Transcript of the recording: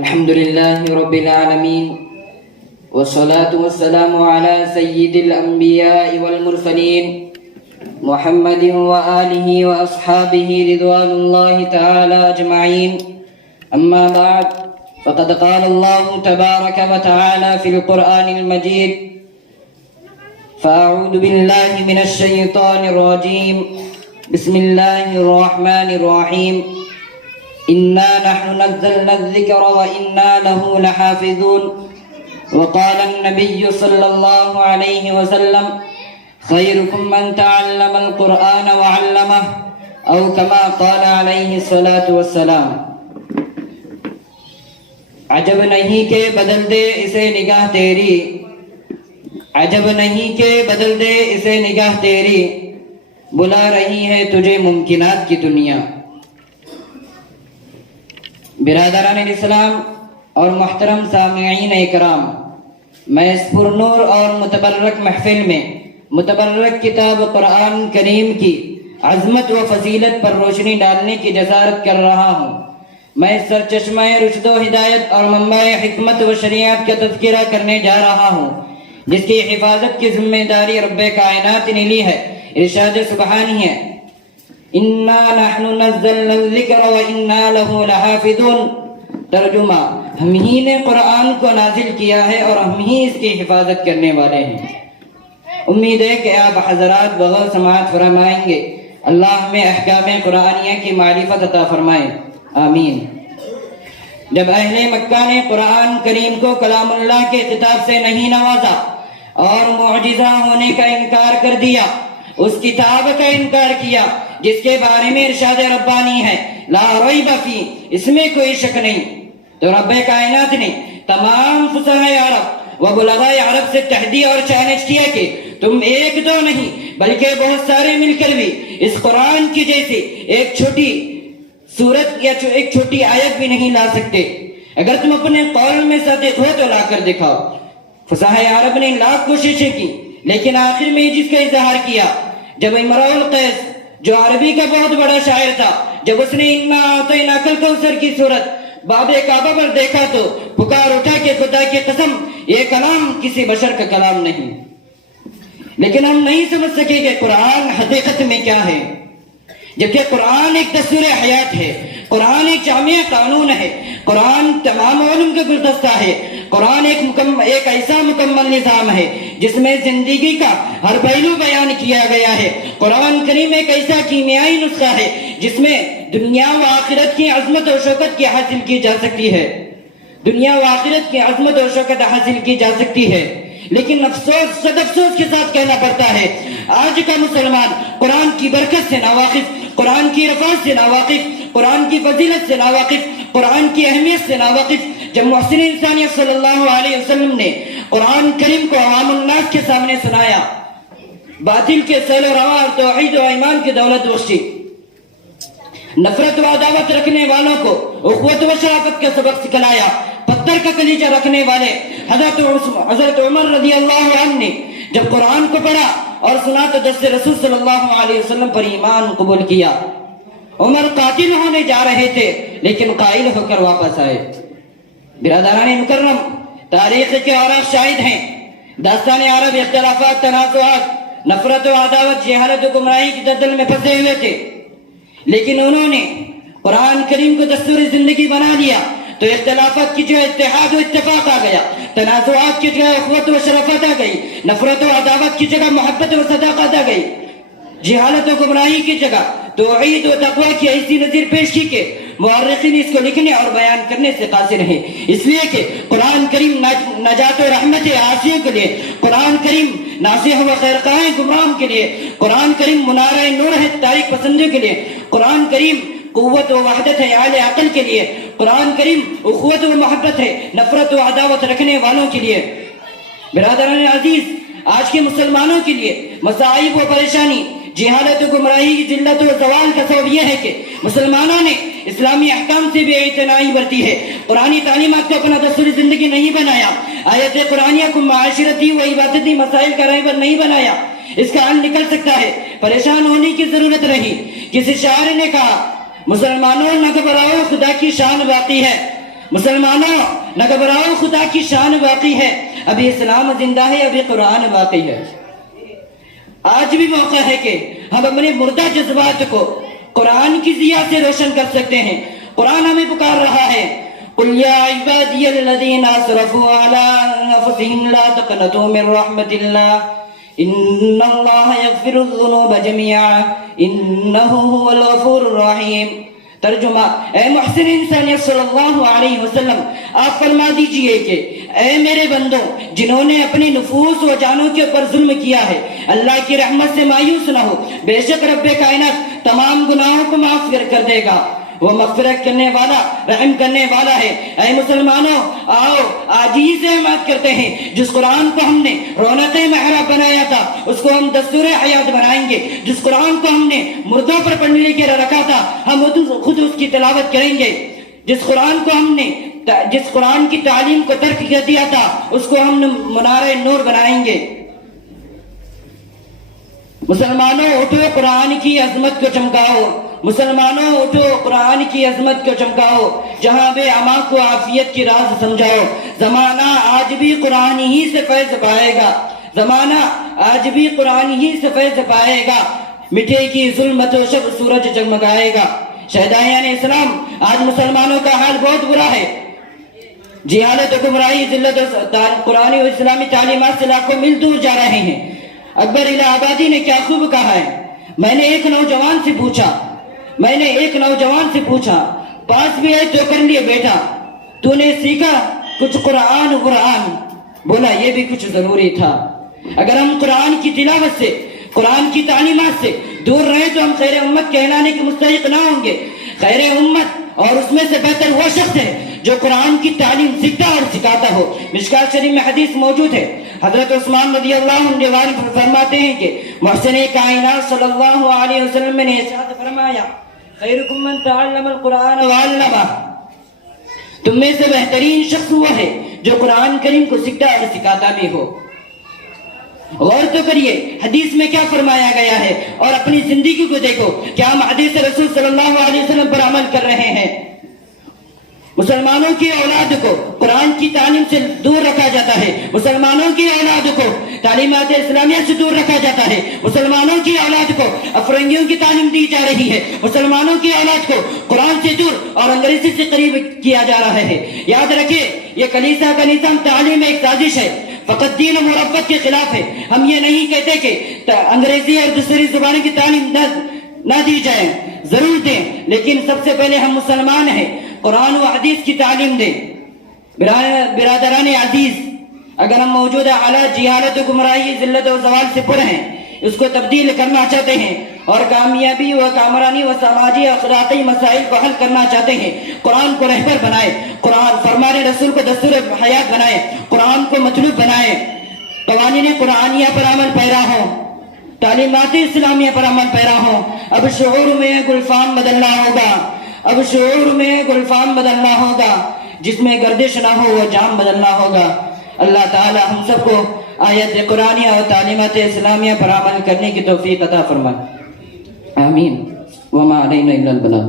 الحمد لله رب العالمين والصلاة والسلام على سيد الأنبياء والمرسلين محمد وآله وأصحابه رضوان الله تعالى أجمعين. أما بعد، فقد قال الله تبارك وتعالى في القرآن المجيد: فأعوذ بالله من الشيطان الرجيم، بسم الله الرحمن الرحيم. إنا نحن نزلنا الذكر وإنا له لحافظون. وقال النبي صلى الله عليه وسلم: خيركم من تعلم القرآن وعلمه، أو كما قال عليه الصلاة والسلام. عجب نہیں کہ بدل دے اسے نگاہ تیری، عجب نہیں کہ بدل دے اسے نگاہ تیری، بلا رہی ہے تجھے ممکنات کی دنیا. برادران اسلام اور محترم سامعین اکرام، میں اس پرنور اور متبرک محفل میں متبرک کتاب قرآن کریم کی عظمت و فضیلت پر روشنی ڈالنے کی جسارت کر رہا ہوں. میں سرچشمہ رشد و ہدایت اور منبع حکمت و شریعت کا تذکرہ کرنے جا رہا ہوں، جس کی حفاظت کی ذمہ داری رب کائنات نے لی ہے. ارشاد سبحانی ہے: انا نحن نزلنا الذکر وانا له لحافظون. ترجمہ: ہم ہی نے قرآن کو نازل کیا ہے اور ہم ہی اس کی حفاظت کرنے والے ہیں. امید ہے کہ آپ حضرات بغور سماعت فرمائیں گے. اللہ ہمیں احکام قرآنیہ کی معرفت عطا فرمائے، آمین. جب اہل مکہ نے قرآن کریم کو کلام اللہ کے خطاب سے نہیں نوازا اور معجزہ ہونے کا انکار کر دیا، اس کتاب کا انکار کیا جس کے بارے میں ارشاد ربانی ہے: لا ریب فی، اس میں کوئی شک نہیں، تو رب کائنات نے تمام فصحاء عرب و بلغاء عرب سے تحدی اور چیلنج کیا کہ تم ایک دو نہیں بلکہ بہت سارے مل کر بھی اس قرآن کی جیسے ایک چھوٹی سورت یا ایک چھوٹی آیت بھی نہیں لا سکتے. اگر تم اپنے قول میں صادق ہو تو لا کر دکھاؤ. فصحاء عرب نے لاکھ کوششیں کی، لیکن آخر میں جس کا اظہار کیا جب امرؤ القیس، جو عربی کا بہت بڑا شاعر تھا، جب اس نے انا اعطیناک الکوثر کی صورت باب کعبہ پر دیکھا تو پکار اٹھا کہ خدا کی قسم یہ کلام کسی بشر کا کلام نہیں. لیکن ہم نہیں سمجھ سکے کہ قرآن حقیقت میں کیا ہے، جبکہ قرآن ایک دستور حیات ہے، قرآن ایک جامع قانون ہے، قرآن تمام علوم کا گلدستہ ہے، قرآن ایک ایسا مکمل نظام ہے جس میں زندگی کا ہر پہلو بیان کیا گیا ہے. قرآن کریم ایک ایسا کیمیائی نسخہ ہے جس میں دنیا و آخرت کی عظمت و شوکت کی حاصل کی جا سکتی ہے، دنیا و آخرت کی عظمت و شوکت حاصل کی جا سکتی ہے. لیکن افسوس، صد افسوس کے ساتھ کہنا پڑتا ہے، آج کا مسلمان قرآن کی برکت سے ناواقف، قرآن کی رفعت سے ناواقف، قرآن کی فضیلت سے ناواقف، قرآن کی اہمیت سے ناواقف. جب محسن انسانیت صلی اللہ علیہ وسلم نے قرآن کریم کو عوام الناس کے سامنے سنایا، باطل کے سیل و رواں اور توحید و ایمان کی دولت بخشی، نفرت و عداوت رکھنے والوں کو اخوت و شرافت کا سبق سکھلایا، پتھر کا کلیجہ رکھنے والے حضرت عمر رضی اللہ عنہ نے جب قرآن کو پڑھا اور سنا تو دست رسول صلی اللہ علیہ وسلم پر ایمان قبول کیا. عمر قاتل ہونے جا رہے تھے لیکن قائل ہو کر واپس آئے. برادران مکرم، تاریخ کے اوراق شاہد ہیں، داستان عرب اختلافات، تنازعات، نفرت و عداوت، جہالت و گمراہی کی دلدل میں پھنسے ہوئے تھے، لیکن انہوں نے قرآن کریم کو دستور زندگی بنا لیا تو اختلافات کی جگہ اتحاد و اتفاق آ گیا، تنازعات کی جگہ اخوت و شرافت آ گئی، نفرت و عداوت کی جگہ محبت و صداقت آ گئی، جہالت و گمراہی کی جگہ توحید و تقوی کی ایسی نظیر پیش کی کہ مورخین اس کو لکھنے اور بیان کرنے سے قاصر ہیں. اس لیے کہ قرآن کریم نجات و رحمت عاصیوں کے لیے، قرآن کریم ناصح و خیرخواہ گمراہوں کے لیے، قرآن کریم منارہ نور ہے تاریخ پسندوں کے لیے، قرآن کریم قوت و وحدت ہے اعلی عقل کے لیے، قرآن کریم اخوت و محبت ہے نفرت و عداوت رکھنے والوں کے لیے. برادران عزیز، آج کے مسلمانوں کے لیے مصائب و پریشانی، جہالت و گمراہی کی ذلت و زوال کا سبب یہ ہے کہ مسلمانوں نے اسلامی احکام سے بے اعتنائی برتی ہے، قرآنی تعلیمات کو اپنا دستور زندگی نہیں بنایا، آیت قرآنیہ کو معاشرتی و عبادتی مسائل کا رہبر نہیں بنایا. اس کا حل نکل سکتا ہے، پریشان ہونے کی ضرورت نہیں. کسی شاعر نے کہا: مسلمانوں نہ گھبراؤ، خدا کی شان باقی ہے. مسلمانوں نہ گھبراؤ، خدا کی شان باقی ہے، ابھی اسلام زندہ ہے، ابھی قرآن باقی ہے۔ آج بھی موقع ہے کہ ہم اپنے مردہ جذبات کو قرآن کی ضیاء سے روشن کر سکتے ہیں۔ قرآن ہمیں پکار رہا ہے، قُلْ يَا عِبَادِيَ الَّذِينَ أَسْرَفُوا عَلَىٰ أَنفُسِهِمْ لَا تَقْنَطُوا مِن رَحْمَةِ اللَّهِ إِنَّ اللَّهَ يَغْفِرُ الذُّنُوبَ جَمِيعًا إِنَّهُ هُوَ الْغَفُورُ الرَّحِيمُ۔ ترجمہ، اے محسن انسانیت صلی اللہ علیہ وسلم، آپ فرما دیجئے کہ اے میرے بندوں جنہوں نے اپنی نفوس و جانوں کے اوپر ظلم کیا ہے، اللہ کی رحمت سے مایوس نہ ہو، بے شک رب کائنات تمام گناہوں کو معاف کر دے گا، وہ مغفرت کرنے والا، رحم کرنے والا ہے۔ اے مسلمانوں، آؤ آج ہی سے ہمت کرتے ہیں، جس قرآن کو ہم نے رونق محراب بنایا تھا اس کو ہم دستور حیات بنائیں گے، جس قرآن کو ہم نے مردوں پر پڑھنے کے رکھا تھا ہم خود اس کی تلاوت کریں گے، جس قرآن کی تعلیم کو ترک کر دیا تھا اس کو ہم منارہ نور بنائیں گے۔ مسلمانوں اٹھو، قرآن کی عظمت کو چمکاؤ، مسلمانوں اٹھو، قرآن کی عظمت کو چمکاؤ، جہاں بے اما کو عافیت کی راز سمجھاؤ۔ زمانہ آج بھی قرآن ہی سے فیض پائے گا، زمانہ آج بھی قرآن ہی سے فیض پائے گا، مٹے کی ظلمت و شب سورج جگمگائے گا۔ شہدائیان اسلام، آج مسلمانوں کا حال بہت برا ہے، جہالت و گمراہی، ذلت و قرآن و اسلامی تعلیمات سے لاکھوں میل دور جا رہے ہیں۔ اکبر الہ آبادی نے کیا خوب کہا ہے، میں نے ایک نوجوان سے پوچھا، پاس بھی ہے تو کر لیے بیٹا، تو نے سیکھا کچھ قرآن، بولا یہ بھی کچھ ضروری تھا۔ اگر ہم قرآن کی تلاوت سے، قرآن کی تعلیمات سے دور رہیں تو ہم خیر امت کہلانے کے مستحق نہ ہوں گے۔ خیر امت اور اس میں سے بہتر وہ شخص ہے جو قرآن کی تعلیم سیکھتا اور سکھاتا ہو۔ مشکات شریف میں حدیث موجود ہے، حضرت عثمان رضی اللہ عنہ فرماتے ہیں کہ محسن کائنات صلی اللہ علیہ وسلم نے ارشاد فرمایا، خیرکم من تعلم القرآن وعلمہ، تم میں سے بہترین شخص وہ ہے جو قرآن کریم کو سیکھتا اور سکھاتا بھی ہو۔ غور تو کریے حدیث میں کیا فرمایا گیا ہے اور اپنی زندگی کو دیکھو، کیا ہم حدیث رسول صلی اللہ علیہ وسلم پر عمل کر رہے ہیں؟ مسلمانوں کی اولاد کو قرآن کی تعلیم سے دور رکھا جاتا ہے، مسلمانوں کی اولاد کو تعلیمات اسلامیہ سے دور رکھا جاتا ہے، مسلمانوں کی اولاد کو افرنگیوں کی تعلیم دی جا رہی ہے، مسلمانوں کی اولاد کو قرآن سے دور اور انگریزی سے قریب کیا جا رہا ہے۔ یاد رکھیں، یہ کلیسا کا نظام تعلیم ایک سازش ہے، فقط دین و مربت کے خلاف ہے۔ ہم یہ نہیں کہتے کہ انگریزی اور دوسری زبانوں کی تعلیم نہ دی جائے، ضرور دیں، لیکن سب سے پہلے ہم مسلمان ہیں، قرآن و حدیث کی تعلیم دیں۔ برادران عزیز، اگر ہم موجودہ حالات جہالت و گمراہی، ذلت و زوال سے پر ہیں، اس کو تبدیل کرنا چاہتے ہیں اور کامیابی و کامرانی و سماجی اخلاقی مسائل کو حل کرنا چاہتے ہیں، قرآن کو رہبر بنائے، قرآن فرمان رسول کو دستور حیات بنائے، قرآن کو مطلوب بنائے، قوانین قرآنیہ پر عمل پیرا ہوں، تعلیمات اسلامیہ پر عمل پیرا ہوں۔ اب شعور میں گلفام بدلنا ہوگا، اب شعور میں گلفام بدلنا ہوگا، جس میں گردش نہ ہو وہ جام بدلنا ہوگا۔ اللہ تعالی ہم سب کو آیت قرآنیہ اور تعلیمات اسلامیہ پر عمل کرنے کی توفیق عطا فرمائے، آمین۔ وما علینا الا البلاغ۔